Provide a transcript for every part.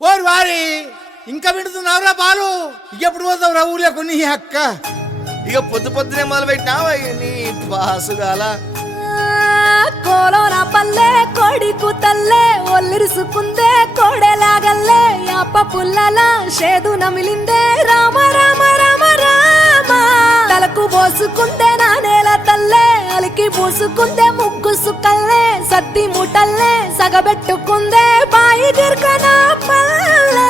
ఓరు వారి ఇంకా వింటున్నావురా బాలు ఎప్పుడు పోతావురా ఊళ్ళో కొన్ని అక్క ఇక పొద్దు పొద్దునే మొదలు పెట్టినావా నీ బాసుగాల కోలోన పల్లె కోడి కూతల్లే ఒల్లిరుసుకుందే కోడెలాగల్లే యాప పుల్లల షేదు నమిలిందే రామ రామ రామ రామ తలకు పోసుకుందే నానేల తల్లే అలికి పూసుకుందే ముగ్గు సుక్కల్లే సత్తి మూటల్లే సగబెట్టుకుందే బాయి దిర్కన పల్లె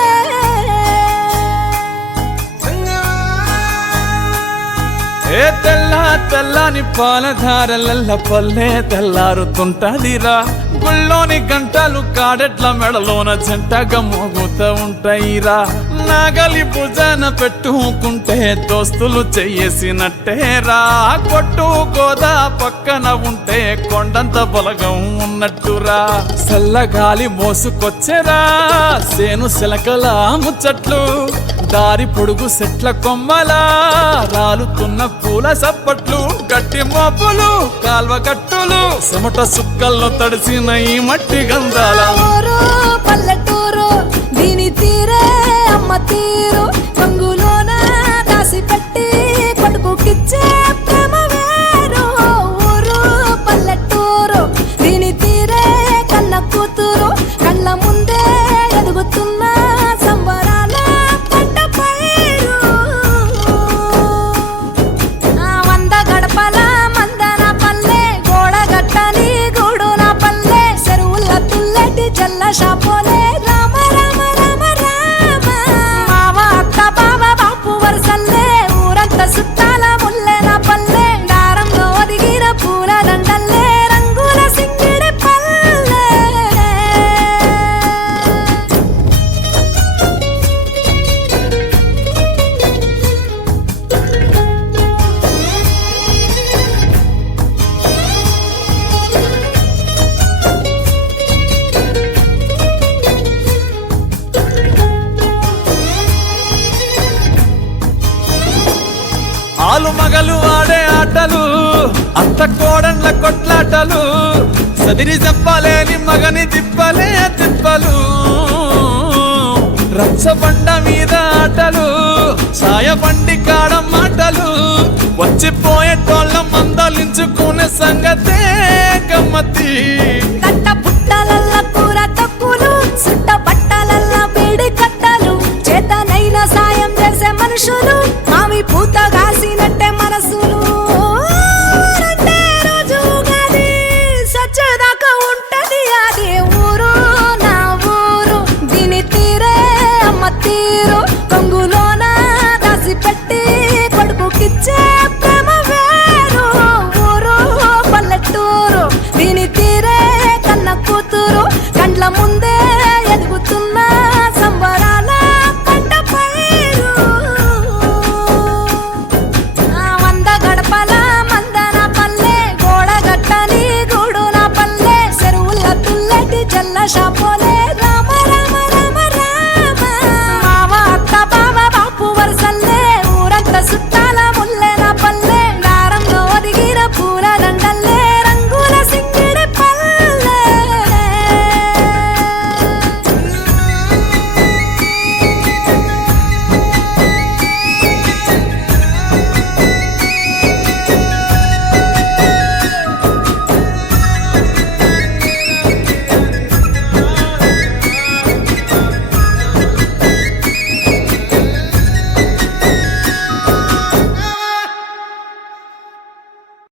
ఏ తెల్ల తెల్లని పాలధారలల్ల పల్లె తెల్లారుతుంటదిరా గుళ్ళోని గంటలు కాడెట్ల మెడలోన జంటగా మోగుతూ ఉంటాయిరా నాగలి భుజాన పెట్టుకుంటే దోస్తులు చెయ్యేసినట్టేరా కొట్టు గోదా పక్కన ఉంటే కొండంత బలగం ఉన్నట్టురా చల్లగాలి మోసుకొచ్చెరా సేను శిలకల ముచ్చట్లు దారి పొడుగు సెట్ల కొమ్మలా రాలుతున్న పూల సప్పట్లు గట్టి మోపులు కాల్వ గట్టులు చెమట సుక్కల్లో తడిసిన ఈ మట్టి గంధాల పల్లెటూరు దీని తీరే అమ్మ తీరు రంగులోన దాసి పెట్టి కొడుకుకిచ్చే ప్రేమ వేరు ఊరు పల్లెటూరు దీని తీరే కన్న కూతురు కళ్ళ ముందే ఎదుగుతున్న సంబరాల పంట పైరు వంద గడపల మందన పల్లె గోడ గట్టని గూడున పల్లె చెరువుల తుల్లటి జల్ల షాపోలే రామ రామ రామ రామ మావ అక్క బావ బాపు వరసల్లే ఊరంత సుట్టాల ముల్లెన పల్లె దారంలో ఒదిగిన పూల దండల్లే రంగుల సింగిడి పల్లె ఆలు మగలు ఆడే ఆటలు అంత కోడన్ల కొట్లాటలు సదిరి చెప్పలేని మగని తిప్పలే తిప్పలు రచ్చబండ మీద ఆటలు సాయబండి కాడ మాటలు వచ్చిపోయేటోళ్ళ మందలించుకునే సంగతే గమ్మతి తట్ట పుట్టలల్ల కూర తక్కులు సుట్ట పట్టలల్ల బీడి కట్టలు చేతనైన సాయం చేసే మనుషులు మావి పూత కాసినట్టే మనసులు రెండే రోజు గది సచ్చదాకా ఉంటది అది ఊరు నా ఊరు దీని తీరే అమ్మ తీరు కొంగులోన దాసి పెట్టి కొడుకుకిచ్చే